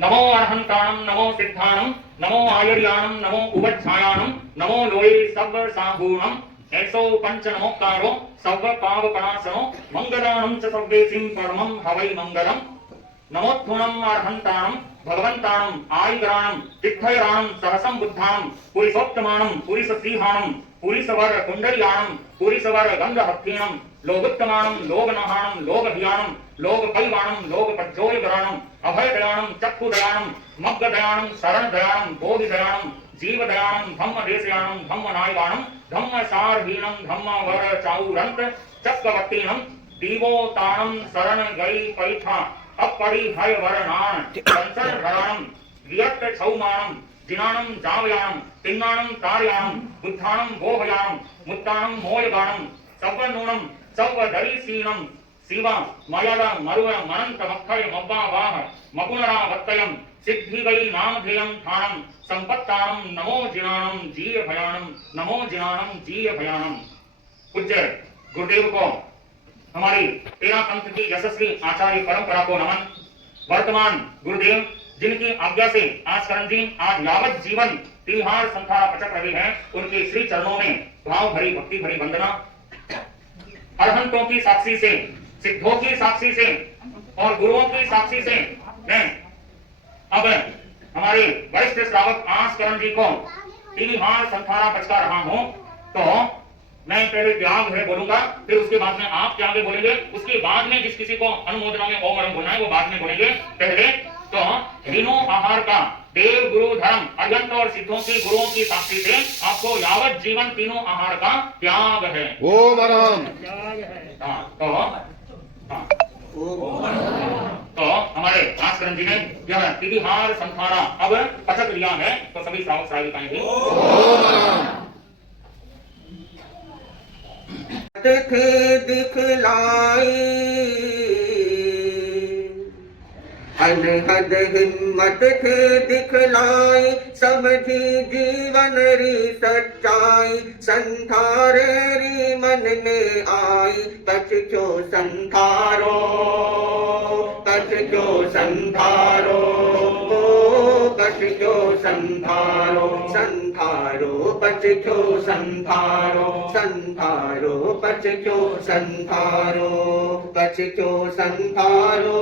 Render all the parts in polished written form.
नमो अरहंताणं नमो सिद्धाणं नमो आयुर्याणं नमो उवच्छायाणं नमो लोये सब साहूणं 105 नमोकारो सर्व पाप प्रणाशनो मंगलानं च सर्वेसिं परमं हवै मंगलम् नमोत्थुणम् अर्हन्ताणं भगवन्ताणं आयुराणं तिद्धयराणं सहसं बुद्धाणं पुरिसोत्तमाणं पुरिससीहाणं पुरिसवर कुंडल्याणं पुरिसवर गंधहत्थीणं लोगोत्तमाणं लोगनहाणं लोगभियाणं लोगपैवाणं लोगपज्जोयगराणं अभयदयाणं चक्षुदयाणं मग्गदयाणं शरणदयाणं बोधिदयाणं जीवदयाणं धम्मदेशयाणं धम्मनायवाणं धम्मसारहीणं धम्मवर चाउरंत चक्रवर्तीणं दीवोताणं शरण गई पैठा अपरिहय वरणान संसर भराणं वियत छौमाणं जिनाणं जावयाणं तिन्नाणं तारयाणं बुद्धाणं गोभयाणं मुत्ताणं मोयगाणं सवनूणं सवदरीसीणं शिवा मयला मरुव मनंत मक्खय मब्बावाह मकुणरा वत्तयं सिद्धिगई नामधेयं थाणं संपत्ताणं नमो जिनाणं जीय भयाणं नमो जिनाणं जीय भयाणं। पूज्य गुरुदेव को हमारी 13 पंथ की यशस्वी आचार्य परंपरा को नमन। वर्तमान गुरुदेव जिनकी आज्ञा से आज करण जी आज यावत जीवन तिहार संखारा पचक रहे हैं, उनके श्री चरणों में भाव भरी भक्ति भरी वंदना। अरहंतों की साक्षी से, सिद्धों की साक्षी से और गुरुओं की साक्षी से मैं अब हमारे वरिष्ठ श्रावक आस्करण जी को तिहार संखारा पचका रहा हूं। तो मैं पहले त्याग है बोलूंगा, फिर उसके बाद में आप त्यागे बोलेंगे, उसके बाद में जिस किसी को अनुमोदना में ओम बोलना है वो बाद में बोलेंगे। पहले तो तीनों आहार का देव गुरु धर्म अरिहंत और सिद्धों की गुरुओं की साक्षी से आपको यावत जीवन तीनों आहार का त्याग है। ओम राम। तो हमारे आस्करण जी ने यह तिहार संखारा अब पचक लिया है, तो सभी श्रावक श्राविकाएं भी ओम राम। थे दिखलाई अनहद हिम्मत थे दिखलाई समझी जीवन री सच्चाई संथारे री मन में आई कछ क्यों संथारो कछ क्यों संथारो कछ क्यों संथारो संथारो कछ क्यों संथारो संथारो कछ क्यों संथारो कछ क्यों संथारो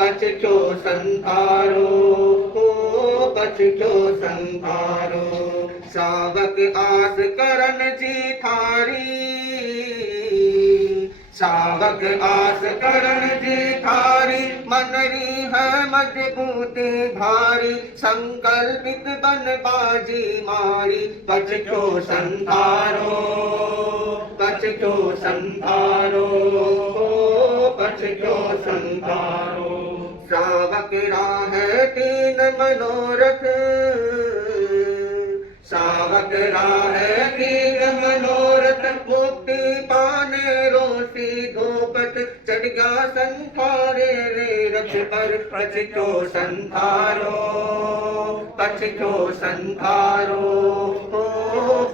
कछ क्यों संथारो कछ क्यों संथारो सावक आस करन जी थारी सावक आस करन जी थारी मनरी है मजबूती भारी संकल्पित बन बाजी मारी कछ क्यों संथारो कछ क्यों संथारो कछ क्यों संथारो सावक राह तीन मनोरथ सावक राह तीन मनोरथ मुक्ति पाने रोसी धोपट चढ़ गया संथारे रे रथ पर कछ क्यों संथारो कछ क्यों संथारो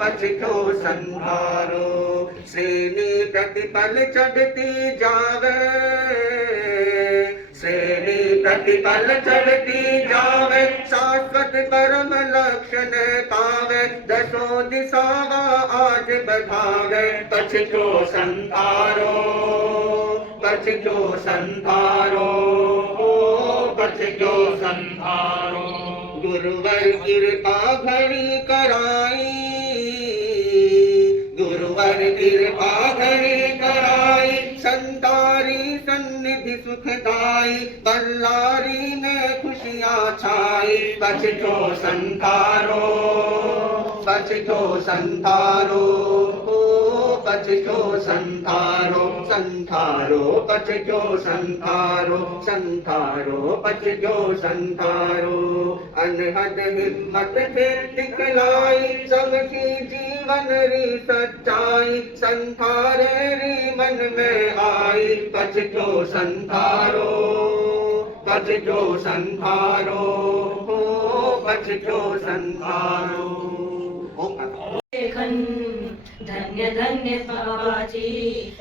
कछ क्यों संथारो श्रेणी प्रतिपल चढ़ती जावे श्रेणी प्रतिपल चढ़ती जावे शाश्वत परम लक्षण पावे दसों दिशावा आज बढ़ावे कछ क्यों संथारो कछ क्यों संथारो कछ क्यों संथारो गुरुवर कृपा घड़ी कराई गुरुवर कृपा घड़ी कराई संतारी सन्निधि सुखदाई बल्लारी में खुशियाँ छाई कछ क्यों संथारो कछ क्यों संथारो कछ क्यों संथारो संथारो कछ क्यों संथारो संथारो कछ क्यों संथारो अनहद हिम्मत थे दिखलाई समझी जीवन री सच्चाई संथारे री मन में आई कछ क्यों संथारो कछ क्यों संथारो कछ क्यों संथारो धन्य धन्य बाबा जी,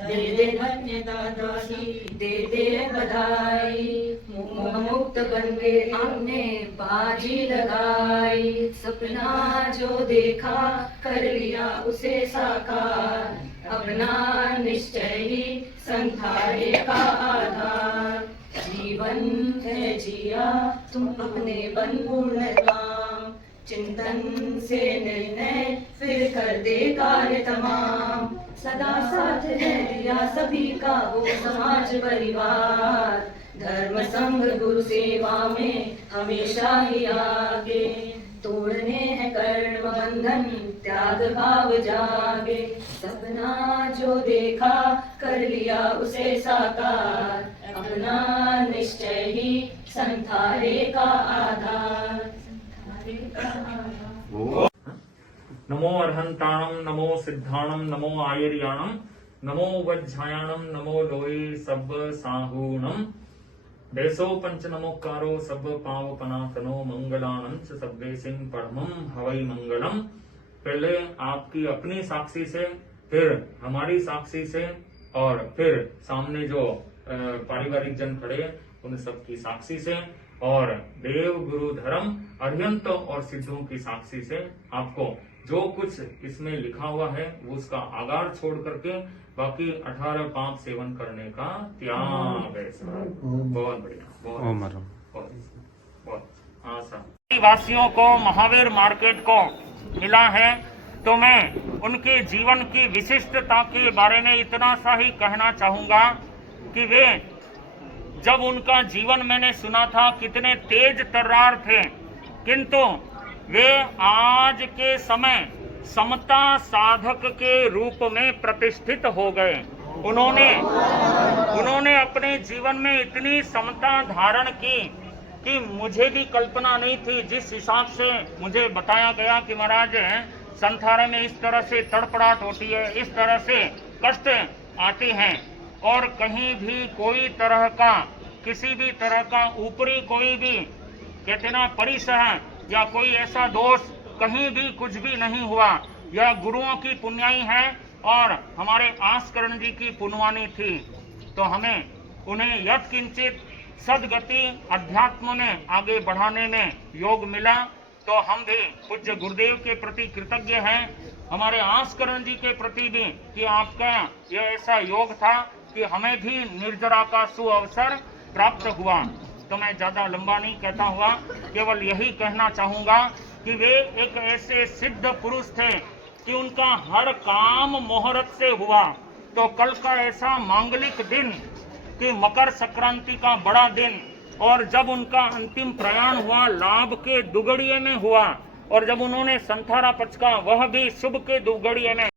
दे दे धन्य दादाजी, दे दे बधाई। मोह मुक्त बन के हमने बाजी लगाई, सपना जो देखा कर लिया उसे साकार, अपना निश्चय ही संसारे का आधार। जीवन है जिया तुम अपने बन पूर्ण काम, चिंतन से निर्णय फिर कर दे कार्य तमाम। सदा साथ है दिया सभी का वो समाज परिवार, धर्म संघ गुरु सेवा में हमेशा ही आगे। तोड़ने हैं कर्म बंधन त्याग भाव जागे, सपना जो देखा कर लिया उसे साकार, अपना निश्चय ही संसारे का आधार। नमो अर्हंताणं नमो सिद्धाणं नमो आयर्याणं नमो वज्झायाणं नमो लोये सब साहूणं। देशो पंच नमोकारो सब पावपनासनो मंगलानं च सब्बे सिंह परमं हवै मंगलम। पहले आपकी अपनी साक्षी से, फिर हमारी साक्षी से, और फिर सामने जो पारिवारिक जन खड़े उन सब की साक्षी से, और देव गुरु धर्म अरिहंत और सिद्धों की साक्षी से आपको जो कुछ इसमें लिखा हुआ है वो उसका आगार छोड़ करके बाकी 18 पाप सेवन करने का त्याग है। बहुत बढ़िया, बहुत आशा। वासियों को महावीर मार्केट को मिला है तो मैं उनके जीवन की विशिष्टता के बारे में इतना सा ही कहना चाहूंगा कि वे, जब उनका जीवन मैंने सुना था कितने तेज तर्रार थे, किंतु वे आज के समय समता साधक के रूप में प्रतिष्ठित हो गए। उन्होंने अपने जीवन में इतनी समता धारण की कि मुझे भी कल्पना नहीं थी। जिस हिसाब से मुझे बताया गया कि महाराज संसार में इस तरह से तड़पड़ाहट होती है, इस तरह से कष्ट आते हैं, और कहीं भी कोई तरह का, किसी भी तरह का ऊपरी कोई भी कहते ना परिसह या कोई ऐसा दोष कहीं भी कुछ भी नहीं हुआ। यह गुरुओं की पुण्याई है और हमारे आस्करण जी की पुण्यवानी थी। तो हमें उन्हें यत् किंचित सदगति अध्यात्म में आगे बढ़ाने में योग मिला, तो हम भी पूज्य गुरुदेव के प्रति कृतज्ञ हैं, हमारे आस्करण जी के प्रति भी कि आपका यह ऐसा योग था कि हमें भी निर्जरा का सुअवसर प्राप्त हुआ। तो मैं ज्यादा लंबा नहीं कहता हुआ, केवल यही कहना चाहूंगा कि वे एक ऐसे सिद्ध पुरुष थे कि उनका हर काम मुहूर्त से हुआ। तो कल का ऐसा मांगलिक दिन कि मकर संक्रांति का बड़ा दिन, और जब उनका अंतिम प्रयाण हुआ लाभ के दुगड़िए में हुआ, और जब उन्होंने संथारा पच का वह भी शुभ के दुगड़िए में